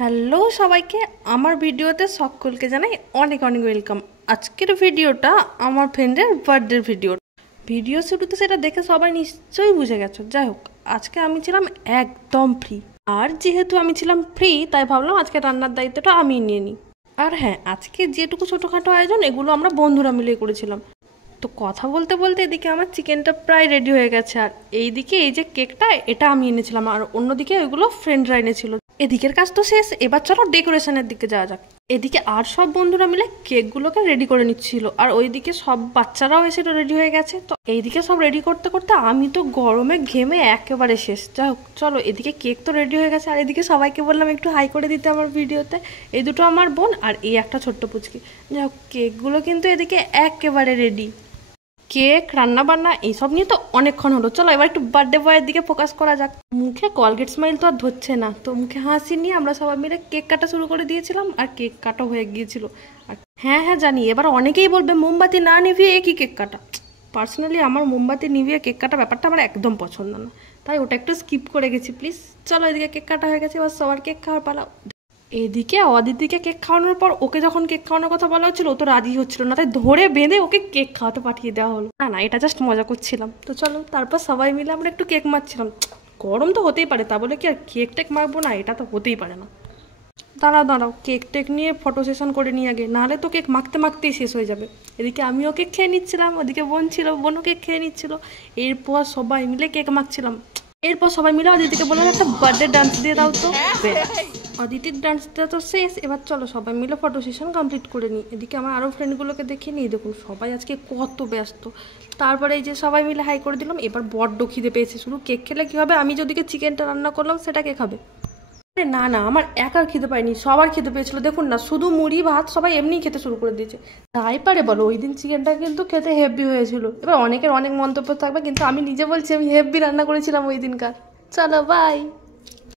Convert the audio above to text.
Hello সবাইকে, আমার ভিডিওতে সকলকে জানাই অনেক অনেক ওয়েলকাম। আজকের ভিডিওটা আমার ফ্রেন্ডের বার্থডের ভিডিও শুরুতে সেটা দেখে সবাই নিশ্চয়ই বুঝে গেছো। যাই হোক, আজকে আমি ছিলাম একদম ফ্রি, আর যেহেতু আমি ছিলাম ফ্রি তাই ভাবলাম আজকে রান্নার দায়িত্বটা আমি নিয়ে নিই। আর হ্যাঁ, আজকে যেটুকু ছোটোখাটো আয়োজন এগুলো আমরা বন্ধুরা মিলে করেছিলাম। তো কথা বলতে বলতে এদিকে আমার চিকেনটা প্রায় রেডি হয়ে গেছে, আর এইদিকে এই যে কেকটা এটা আমি এনেছিলাম, আর অন্যদিকে ওইগুলো ফ্রেন্ডরা এনেছিল। এদিকের কাজ তো শেষ, এবার চলো ডেকোরেশনের দিকে যাওয়া যাক। এদিকে আর সব বন্ধুরা মিলে কেকগুলোকে রেডি করে নিচ্ছিল, আর ওইদিকে সব বাচ্চারাও এসে রেডি হয়ে গেছে। তো এইদিকে সব রেডি করতে করতে আমি তো গরমে ঘেমে একেবারে শেষ। যাই হোক চলো, এদিকে কেক তো রেডি হয়ে গেছে, আর এদিকে সবাইকে বললাম একটু হাই করে দিতে আমার ভিডিওতে। এই দুটো আমার বোন আর এই একটা ছোট্ট পুচকি। যাই হোক, কেকগুলো কিন্তু এদিকে একেবারে রেডি। কেক রান্না বান্না এইসব নিয়ে তো অনেকক্ষণ হলো, চলো এবার একটু বার্থডে বয়ের দিকে ফোকাস করা যাক। মুখে কলগেট স্মাইল তো আর ধরছে না, তো মুখে হাসি নিয়ে আমরা সবাই মিলে কেক কাটা শুরু করে দিয়েছিলাম, আর কেক কাটা হয়ে গিয়েছিল। আর হ্যাঁ হ্যাঁ জানি, এবার অনেকেই বলবে মোমবাতি না নিভিয়ে একই কেক কাটা। পার্সোনালি আমার মোমবাতি নিভিয়ে কেক কাটা ব্যাপারটা আমার একদম পছন্দ না, তাই ওটা একটু স্কিপ করে গেছি প্লিজ। চলো এদিকে কেক কাটা হয়ে গেছে, এবার সবার কেক খাওয়ার পালা। এদিকে অদিতিকে কেক খাওয়ানোর পর ওকে যখন কেক খাওয়ানোর কথা বলা হচ্ছিল ও তো রাজি হচ্ছিল না, তাই ধরে বেঁধে ওকে কেক খাওয়াতে পাঠিয়ে দেওয়া হলো। না না, এটা জাস্ট মজা করছিলাম। তো চলো, তারপর সবাই মিলে আমরা একটু কেক মারছিলাম। গরম তো হতেই পারে, তা বলে কি আর কেক টেক মারবো না? এটা তো হতেই পারে না। দাঁড়াও দাঁড়াও, কেক টেক নিয়ে ফটো সেশন করে নিয়ে আগে, নাহলে তো কেক মাখতে মাখতেই শেষ হয়ে যাবে। এদিকে আমিও কেক খেয়ে নিচ্ছিলাম, ওদিকে বোন ছিল, বোনও কেক খেয়ে নিচ্ছিল। এরপর সবাই মিলে কেক মাখছিলাম। এরপর সবাই মিলে অদিতিকে বললাম একটা বার্থডে ডান্স দিয়ে দাও তো। অদিতির ডান্সটা তো শেষ, এবার চলো সবাই মিলে ফটো সেশন কমপ্লিট করে নিই। এদিকে আমার আরও ফ্রেন্ডগুলোকে দেখিয়ে নিই, দেখুন সবাই আজকে কত ব্যস্ত। তারপরে এই যে সবাই মিলে হাই করে দিলাম। এবার বড্ড খিদে পেয়েছে, শুধু কেক খেলে কী হবে? আমি যদিকে চিকেনটা রান্না করলাম সেটা কে খাবে? না না, আমার একার খেতে পাইনি, সবার খেতে পেয়েছিল। দেখুন না, শুধু মুড়ি ভাত সবাই এমনিই খেতে শুরু করে দিয়েছে। তাই পারে বলো, ওই দিন চিকেনটা কিন্তু খেতে হেভি হয়েছিল। এবার অনেকের অনেক মন্তব্য থাকবে, কিন্তু আমি নিজে বলছি আমি হেভি রান্না করেছিলাম ওই দিনকার। চলো বাই।